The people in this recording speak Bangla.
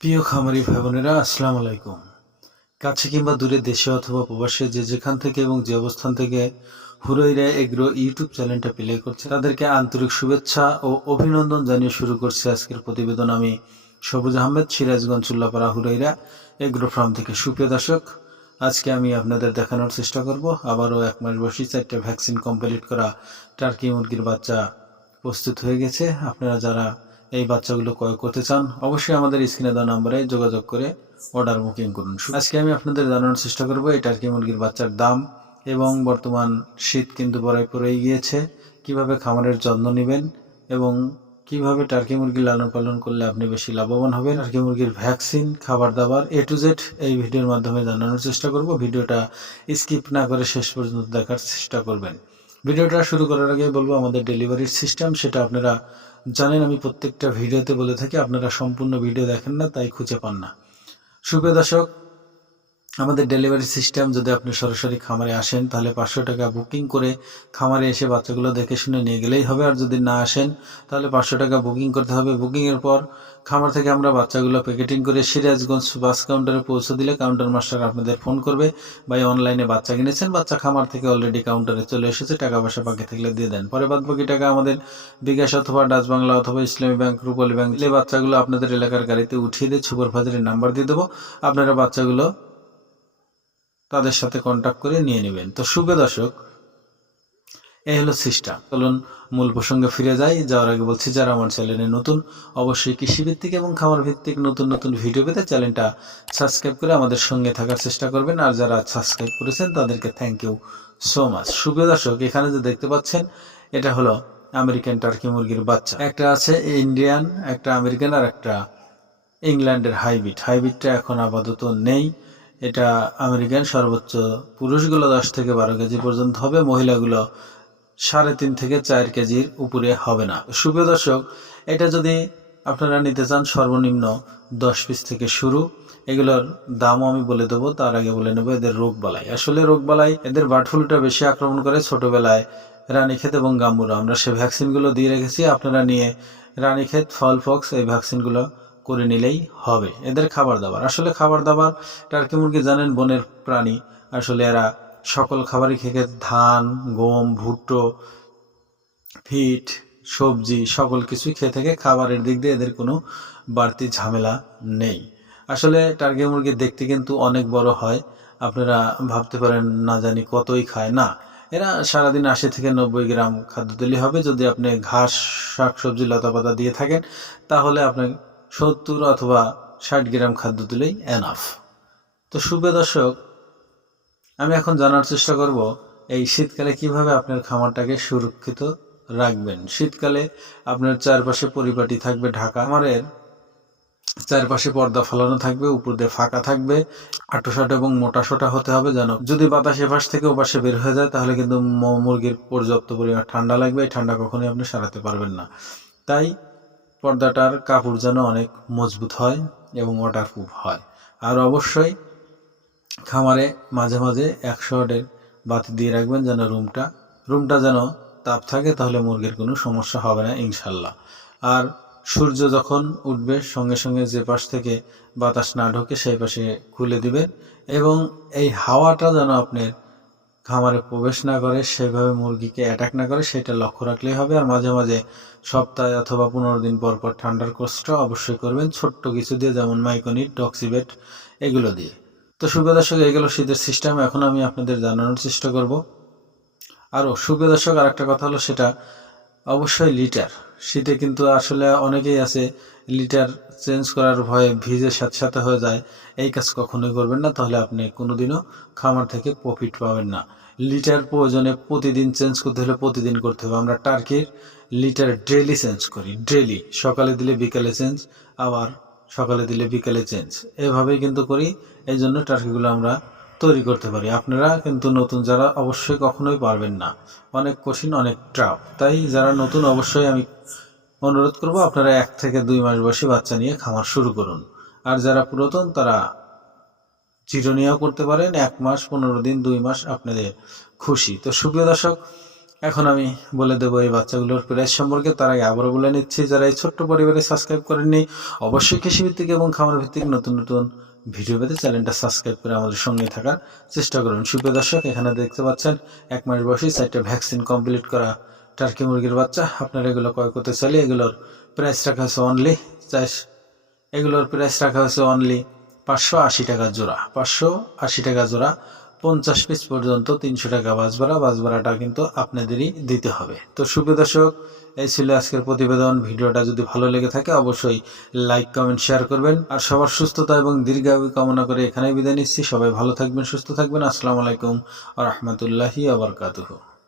প্রিয় খামারি ভাই বোনেরা, আসসালামু আলাইকুম। কাছে কিংবা দূরে, দেশে অথবা প্রবাসে, যে যেখান থেকে এবং যে অবস্থান থেকে হুরাইরা এগ্রো ইউটিউব চ্যানেলটা প্লে করছে, তাদেরকে আন্তরিক শুভেচ্ছা ও অভিনন্দন জানিয়ে শুরু করছি আজকের প্রতিবেদন। আমি সবুজ আহমেদ, সিরাজগঞ্জ চুল্লাপাড়া হুরাইরা এগ্রো ফার্ম থেকে। সুপ্রিয় দর্শক, আজকে আমি আপনাদের দেখানোর চেষ্টা করব আবারও 1 মাস বয়সী 4টা ভ্যাকসিন কমপ্লিট করা টার্কি মুরগির বাচ্চা প্রস্তুত হয়ে গেছে। আপনারা যারা এই বাচ্চাগুলো ক্রয় করতে চান, অবশ্যই আমাদের স্ক্রিনে দেওয়া নম্বরে যোগাযোগ করে অর্ডার বুকিং করুন। আজকে আমি আপনাদের জানানোর চেষ্টা করব এই টার্কি মুরগির বাচ্চার দাম এবং বর্তমান শীত কিন্তু পড়েই গিয়েছে, কিভাবে খামারের যত্ন নেবেন এবং কিভাবে টার্কি মুরগি লালন পালন করলে আপনি বেশি লাভবান হবেন। টার্কি মুরগির ভ্যাকসিন, খাবার দাবার A to Z এই ভিডিওর মাধ্যমে জানানোর চেষ্টা করব। ভিডিওটা স্কিপ না করে শেষ পর্যন্ত দেখার চেষ্টা করবেন। ভিডিওটা শুরু করার আগে বলবো, আমাদের ডেলিভারির সিস্টেম সেটা আপনারা জানেন। আমি প্রত্যেকটা ভিডিওতে বলে থাকি, আপনারা সম্পূর্ণ ভিডিও দেখেন না, তাই খুঁজে পান না। সুপ্রিয় দর্শক, আমাদের ডেলিভারি সিস্টেম, যদি আপনি সরাসরি খামারে আসেন তাহলে 500 টাকা বুকিং করে খামারে এসে বাচ্চাগুলো দেখে শুনে নিয়ে গেলেই হবে। আর যদি না আসেন তাহলে 500 টাকা বুকিং করতে হবে। বুকিংয়ের পর খামার থেকে আমরা বাচ্চাগুলো প্যাকেটিং করে সিরাজগঞ্জ বাস কাউন্টারে পৌঁছে দিলে কাউন্টার মাস্টার আপনাদের ফোন করবে, ভাই অনলাইনে বাচ্চা কিনেছেন, বাচ্চা খামার থেকে অলরেডি কাউন্টারে চলে এসেছে, টাকা পয়সা বাকি থাকলে দিয়ে দেন। পরে বাদ বাকি টাকা আমাদের বিকাশ অথবা ডাচ বাংলা অথবা ইসলামী ব্যাংক, রূপালী ব্যাংক দিলে বাচ্চাগুলো আপনাদের এলাকার গাড়িতে উঠিয়ে দিয়ে সুপারভাইজারের নাম্বার দিয়ে দেবো। আপনারা বাচ্চাগুলো তাদের সাথে কন্ট্যাক্ট করে নিয়ে নেবেন। তো শুভ দর্শক, এই হলো সিস্টেম। চলুন মূল প্রসঙ্গে ফিরে যাই। যাওয়ার আগে বলছি, যারা আমার চ্যানেলে নতুন, অবশ্যই কৃষিভিত্তিক এবং খামার ভিত্তিক নতুন নতুন ভিডিও পেতে চ্যানেলটা সাবস্ক্রাইব করে আমাদের সঙ্গে থাকার চেষ্টা করবেন। আর যারা সাবস্ক্রাইব করেছেন তাদেরকে থ্যাংক ইউ সো মাচ। শুভ দর্শক, এখানে যে দেখতে পাচ্ছেন এটা হলো আমেরিকান টার্কি মুরগির বাচ্চা। একটা আছে ইন্ডিয়ান, একটা আমেরিকান, আর একটা ইংল্যান্ডের হাইব্রিড। হাইব্রিডটা এখন আপাতত নেই। এটা আমেরিকান। সর্বোচ্চ পুরুষগুলো 10 থেকে 12 কেজি পর্যন্ত হবে, মহিলাগুলো 3.5 থেকে 4 কেজির উপরে হবে না। সুপ্রিয় দর্শক, এটা যদি আপনারা নিতে চান, সর্বনিম্ন 10 পিস থেকে শুরু। এগুলোর দামও আমি বলে দেবো, তার আগে বলে নেবো এদের রোগবালাই। আসলে রোগবালাই, এদের বার্ড ফ্লুটা বেশি আক্রমণ করে ছোটবেলায় রানীক্ষেত এবং গাম্বুরা। আমরা সে ভ্যাকসিনগুলো দিয়ে রেখেছি, আপনারা নিয়ে রানীক্ষেত, ফল ফক্স এই ভ্যাকসিনগুলো করে নিলেই হবে। এদের খাবার দাবার, আসলে খাবার দাবার, টার্কি মুরগি জানেন বনের প্রাণী, আসলে এরা সকল খাবারই খেয়ে, ধান, গম, ভুট্টো, ফিট, সবজি সকল কিছুই খেয়ে থাকে। খাবারের দিক দিয়ে এদের কোনো বাড়তি ঝামেলা নেই। আসলে টার্কি মুরগি দেখতে কিন্তু অনেক বড় হয়। আপনারা ভাবতে পারেন না জানি কতই খায়, না, এরা সারাদিন 80 থেকে 90 গ্রাম খাদ্য দিলে হবে। যদি আপনি ঘাস, শাকসবজি, লতাপাতা দিয়ে থাকেন তাহলে আপনি 70 অথবা 60 গ্রাম খাদ্য দিলেই এনাফ। তো সুপ্রিয় দর্শক, আমি এখন জানার চেষ্টা করব এই শীতকালে কিভাবে আপনার খামারটাকে সুরক্ষিত রাখবেন। শীতকালে আপনার চারপাশে পরিপাটি থাকবে ঢাকা, খামারের চারপাশে পর্দা ফেলানো থাকবে, উপর দিয়ে ফাঁকা থাকবে, আটোসাটো এবং মোটাসোটা হতে হবে, যেন যদি বাতাস এপাশ থেকে ওপাশে বের হয়ে যায় তাহলে কিন্তু মুরগির পর্যাপ্ত পরিমাণ ঠান্ডা লাগবে। এই ঠান্ডা কখনোই আপনি সারাতে পারবেন না। তাই পর্দাটার কাপড় যেন অনেক মজবুত হয় এবং ওয়াটারপ্রুফ হয়। আর অবশ্যই খামারে মাঝে মাঝে 100 ওয়াটের বাতি দিয়ে রাখবেন, যেন রুমটা যেন তাপ থাকে, তাহলে মুরগির কোনো সমস্যা হবে না ইনশাল্লাহ। আর সূর্য যখন উঠবে সঙ্গে সঙ্গে যে পাশ থেকে বাতাস না ঢোকে সেই পাশে খুলে দিবেন, এবং এই হাওয়াটা যেন আপনার খামারে প্রবেশ না করে, সেভাবে মুরগিকে অ্যাটাক না করে, সেটা লক্ষ্য রাখলেই হবে। আর মাঝে মাঝে সপ্তাহে অথবা 15 দিন পর পর ঠান্ডার কোর্সটা অবশ্যই করবেন, ছোট্ট কিছু দিয়ে, যেমন মাইকোনিট, ডক্সিবেট এগুলো দিয়ে। তো সুপ্রিয় দর্শক, এগুলো শীতের সিস্টেম। এখন আমি আপনাদের জানানোর চেষ্টা করব। আরও সুপ্রিয় দর্শক, আর একটা কথা হলো, সেটা অবশ্যই লিটার। শীতে কিন্তু আসলে অনেকেই আছে লিটার চেঞ্জ করার ভয়ে ভিজে সাথে সাথে হয়ে যায়। এই কাজ কখনোই করবেন না, তাহলে আপনি কোনোদিনও খামার থেকে প্রফিট পাবেন না। লিটার প্রয়োজনে প্রতিদিন চেঞ্জ করতে হলে প্রতিদিন করতে হবে। আমরা টার্কির লিটার ডেইলি চেঞ্জ করি, ডেইলি। সকালে দিলে বিকালে চেঞ্জ, আবার সকালে দিলে বিকালে চেঞ্জ, এভাবেই কিন্তু করি। এই জন্য টার্কিগুলো আমরা তৈরি করতে পারি। আপনারা কিন্তু নতুন যারা, অবশ্যই কখনোই পারবেন না, অনেক কঠিন, অনেক টাফ। তাই যারা নতুন, অবশ্যই আমি অনুরোধ করব আপনারা 1 থেকে 2 মাস বয়সী বাচ্চা নিয়ে খামার শুরু করুন। আর যারা পুরাতন তারা জিরো নিয়েও করতে পারেন, 1 মাস, 15 দিন, 2 মাস, আপনাদের খুশি। তো সুপ্রিয় দর্শক, এখন আমি বলে দেবো এই বাচ্চাগুলোর প্রাইস সম্পর্কে। তার আগে আবারও বলে নিচ্ছি, যারা এই ছোট্ট পরিবারে সাবস্ক্রাইব করেননি অবশ্যই কৃষিভিত্তিক এবং খামার ভিত্তিক নতুন নতুন ভিডিও পেতে চ্যানেলটা সাবস্ক্রাইব করে আমাদের সঙ্গে থাকার চেষ্টা করুন। সুপ্রিয় দর্শক, এখানে দেখতে পাচ্ছেন 1 মাস বয়সী 4টা ভ্যাকসিন কমপ্লিট করা টার্কি মুরগির বাচ্চা। আপনারা এগুলো ক্রয় করতে চাইলে এগুলোর প্রাইস রাখা হয়েছে অনলি এগুলোর প্রাইস রাখা হয়েছে অনলি 580 টাকা জোড়া। 580 টাকা জোড়া, 50 পিস পর্যন্ত 300 টাকা বাসভাড়াটা কিন্তু আপনাদেরই দিতে হবে। তো সুপ্রিয় দর্শক, এই ছিল আজকের প্রতিবেদন। ভিডিওটা যদি ভালো লেগে থাকে অবশ্যই লাইক কমেন্ট শেয়ার করবেন। আর সবার সুস্থতা এবং দীর্ঘায়ু কামনা করে এখানেই বিদায় নিচ্ছি। সবাই ভালো থাকবেন, সুস্থ থাকবেন। আসসালামু আলাইকুম ওয়া রাহমাতুল্লাহি ওয়া বারাকাতুহু।